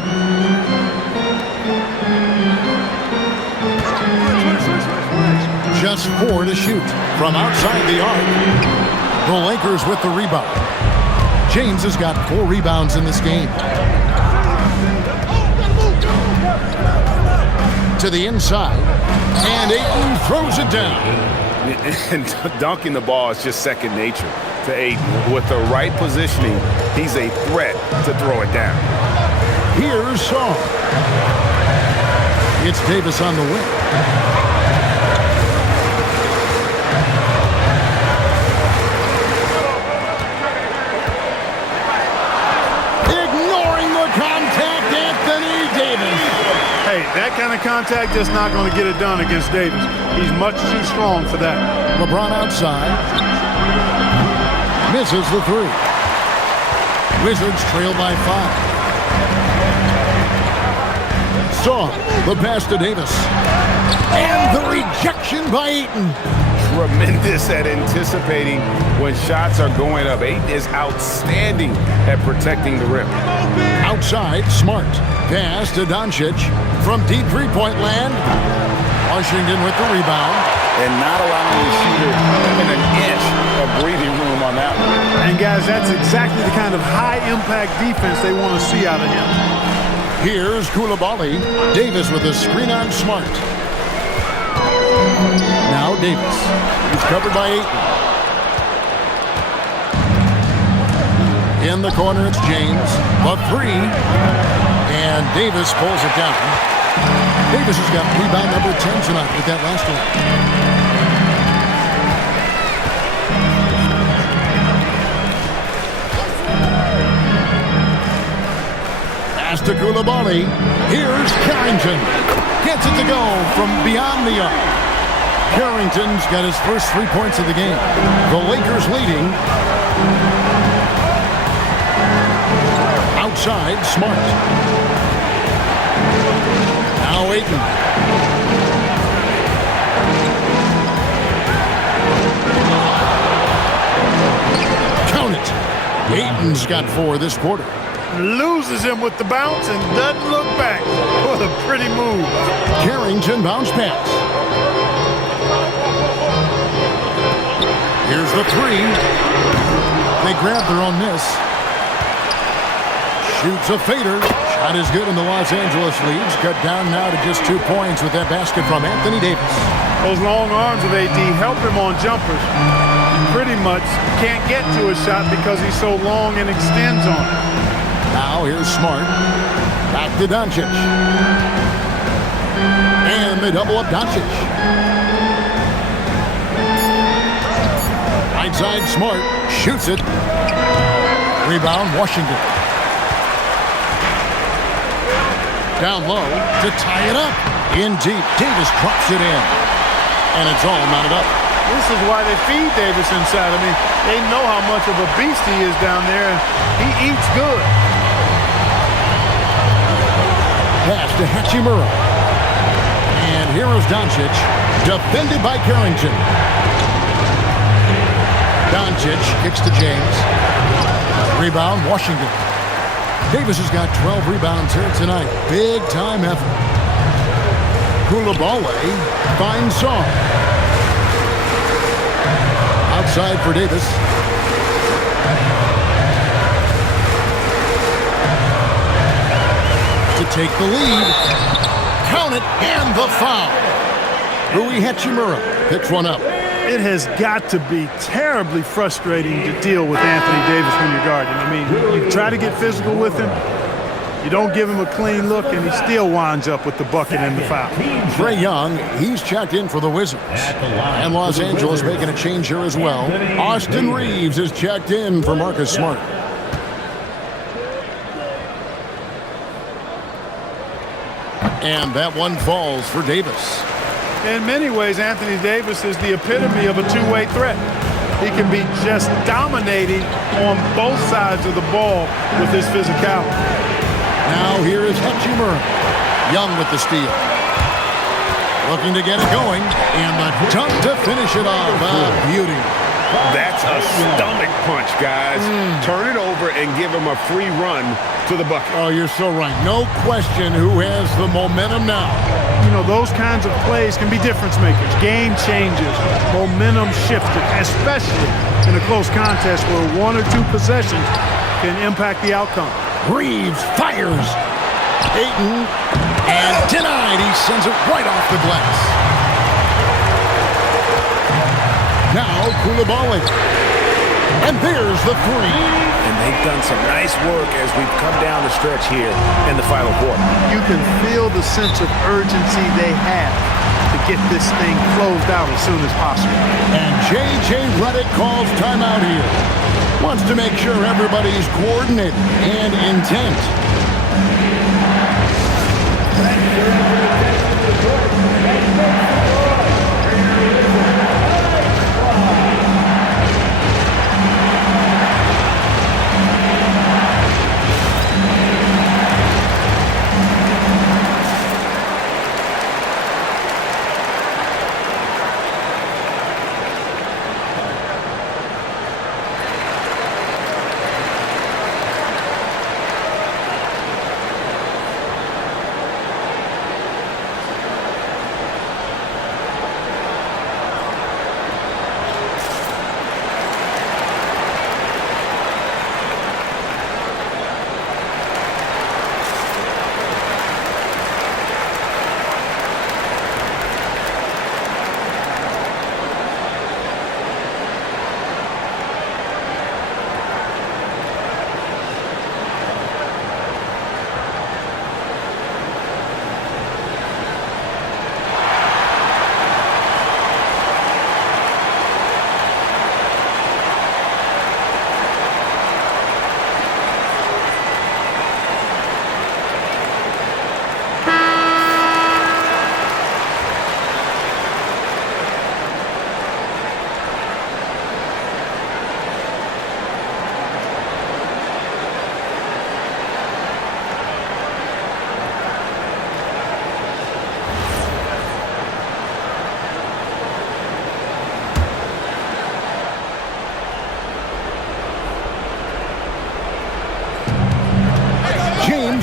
Just 4 to shoot from outside the arc. The Lakers with the rebound. James has got 4 rebounds in this game. To the inside. And Ayton throws it down. And dunking the ball is just second nature to Ayton. With the right positioning, he's a threat to throw it down. Here's Shaw. It's Davis on the wing. Hey, that kind of contact just not going to get it done against Davis. He's much too strong for that. LeBron outside. Misses the 3. Wizards trail by 5. Saw the pass to Davis. And the rejection by Ayton. Tremendous at anticipating when shots are going up. Ayton is outstanding at protecting the rim. Outside, Smart. Pass to Doncic from deep three-point land. Washington with the rebound. And not allowing the shooter even an inch of breathing room on that one. And guys, that's exactly the kind of high-impact defense they want to see out of him. Here's Koulibaly. Davis with a screen on Smart. Now Davis. He's covered by Ayton. In the corner, it's James. The 3. And Davis pulls it down. Davis has got rebound number 10 tonight with that last one. Pass to Koulibaly. Here's Carrington. Gets it to go from beyond the arc. Carrington's got his first 3 points of the game. The Lakers leading. Outside, Smart. Now Ayton. Count it. Ayton's got 4 this quarter. Loses him with the bounce and doesn't look back. What a pretty move. Carrington bounce pass. Here's the 3. They grab their own miss. Shoots a fader. Shot is good, and the Los Angeles leads. Cut down now to just 2 points with that basket from Anthony Davis. Those long arms of AD help him on jumpers. Pretty much can't get to his shot because he's so long and extends on it. Now here's Smart. Back to Doncic. And they double up Doncic. Right side, Smart. Shoots it. Rebound, Washington. Down low to tie it up. In deep. Davis drops it in. And it's all knotted up. This is why they feed Davis inside. I mean, they know how much of a beast he is down there. He eats good. Pass to Hachimura. And here is Doncic. Defended by Carrington. Doncic kicks to James. Rebound, Washington. Davis has got 12 rebounds here tonight. Big time effort. Koulibaly finds Song. Outside for Davis. To take the lead. Count it, and the foul. Rui Hachimura picks one up. It has got to be terribly frustrating to deal with Anthony Davis when you're guarding. I mean, you try to get physical with him, you don't give him a clean look, and he still winds up with the bucket and the foul. Trae Young, he's checked in for the Wizards. And Los Angeles making a change here as well. Austin Reeves is checked in for Marcus Smart. And that one falls for Davis. In many ways, Anthony Davis is the epitome of a two-way threat. he can be just dominating on both sides of the ball with his physicality. Now here is Hachimura. Young with the steal. Looking to get it going. And the dunk to finish it off. Beauty. That's a stomach punch, guys. Turn it over and give him a free run to the bucket. Oh, you're so right. No question who has the momentum now. You know, those kinds of plays can be difference makers, game changers, momentum shifters, especially in a close contest where 1 or 2 possessions can impact the outcome. Reeves fires. Ayton and denied. He sends it right off the glass. Now Koulibaly. And there's the three. And they've done some nice work as we've come down the stretch here in the final quarter. You can feel the sense of urgency they have to get this thing closed out as soon as possible. And J.J. Redick calls timeout here. Wants to make sure everybody's coordinated and intent.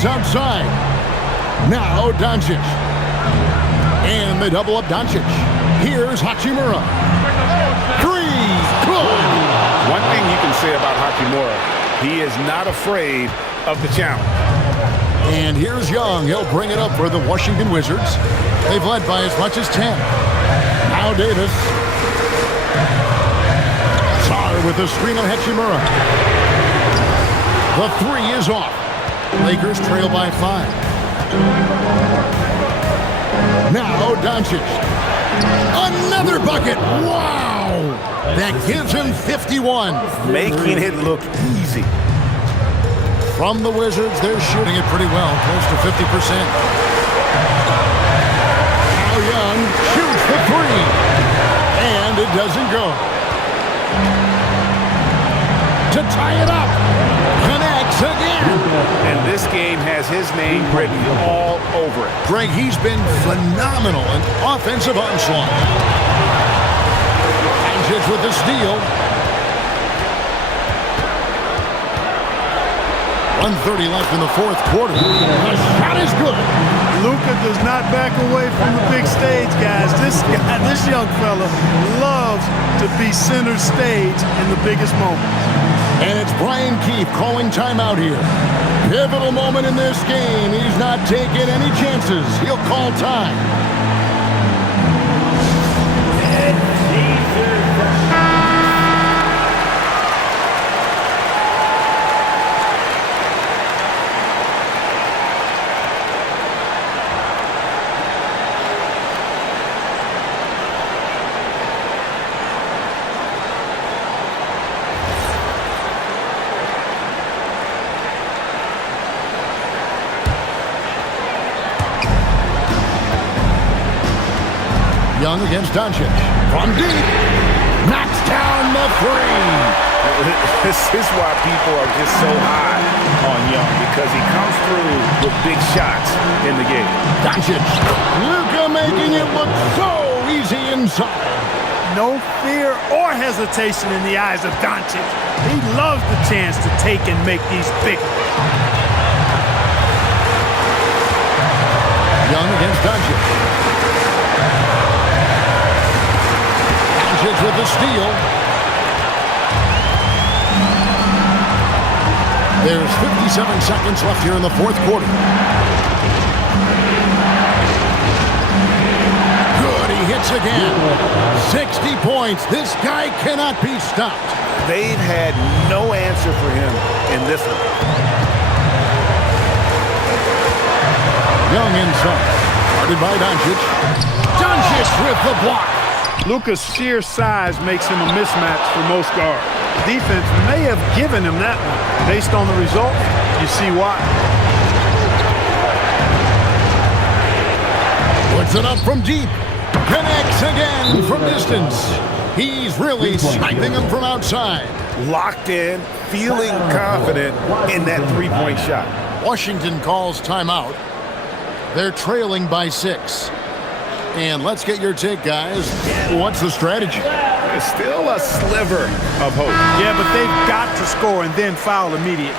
Outside. Now Doncic. And they double up Doncic. Here's Hachimura. Three. Good. One thing you can say about Hachimura, he is not afraid of the challenge. And here's Young. He'll bring it up for the Washington Wizards. They've led by as much as 10. Now Davis. Sarr with the screen on Hachimura. The three is off. Lakers trail by 5. Now Doncic. Another bucket. Wow. That gives him 51. Making it look easy. From the Wizards, they're shooting it pretty well, close to 50%. Now Young shoots the three. And it doesn't go. To tie it up. Connects again. And this game has his name written all over it. Greg, he's been phenomenal in offensive onslaught. Doncic with the steal. 1:30 left in the fourth quarter. The shot is good. Luka does not back away from the big stage, guys. This young fella loves to be center stage in the biggest moments. And it's Brian Keefe calling timeout here. Pivotal moment in this game. He's not taking any chances. He'll call time. Young against Doncic. From deep. Knocks down the this is why people are just so high on Young, because he comes through with big shots in the game. Doncic. Luka making it look so easy inside. No fear or hesitation in the eyes of Doncic. He loves the chance to take and make these big. Young against Doncic. Doncic with the steal. There's 57 seconds left here in the fourth quarter. Good, he hits again. 60 points. This guy cannot be stopped. They've had no answer for him in this one. Young inside. Guarded by Doncic. Doncic with the block. Luka's sheer size makes him a mismatch for most guards. Defense may have given him that one. Based on the result, you see why. Puts it up from deep. Connects again from distance. He's really sniping him from outside. Locked in, feeling confident in that three-point shot. Washington calls timeout. They're trailing by 6. And let's get your take, guys. What's the strategy? There's still a sliver of hope. Yeah, but they've got to score and then foul immediately.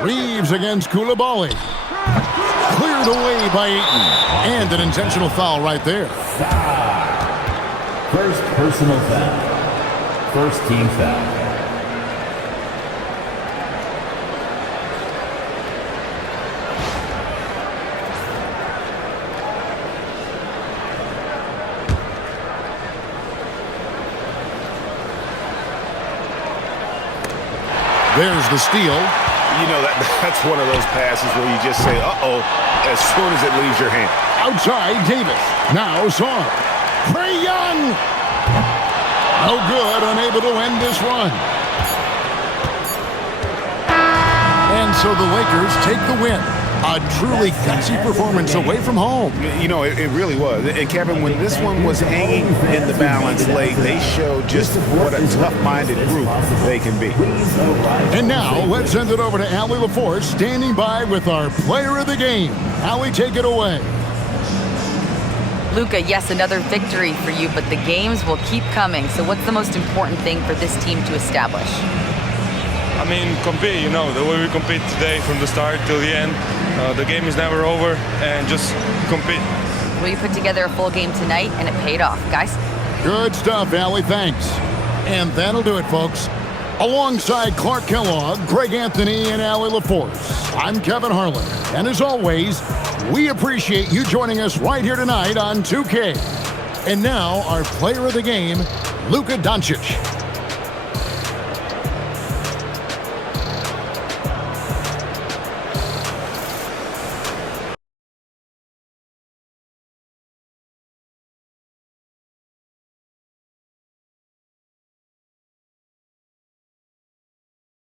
Reeves against Koulibaly. Cleared away by Ayton. And an intentional foul right there. First personal foul. First team foul. There's the steal. You know, that's one of those passes where you just say, uh-oh, as soon as it leaves your hand. Outside, Davis. Now Saw. Trae Young. No good, unable to end this run. And so the Lakers take the win. A truly gutsy performance away from home. You know, it really was. And Kevin, when this one was hanging in the balance late, they showed just what a tough-minded group they can be. And now, let's send it over to Allie LaForce, standing by with our player of the game. Allie, take it away. Luka, yes, another victory for you, but the games will keep coming. So what's the most important thing for this team to establish? I mean, compete, you know, the way we compete today from the start till the end. The game is never over, and just compete. Well, you put together a full game tonight, and it paid off. Guys? Good stuff, Allie. Thanks. And that'll do it, folks. Alongside Clark Kellogg, Greg Anthony, and Allie LaForce, I'm Kevin Harlan. And as always, we appreciate you joining us right here tonight on 2K. And now, our player of the game, Luka Doncic.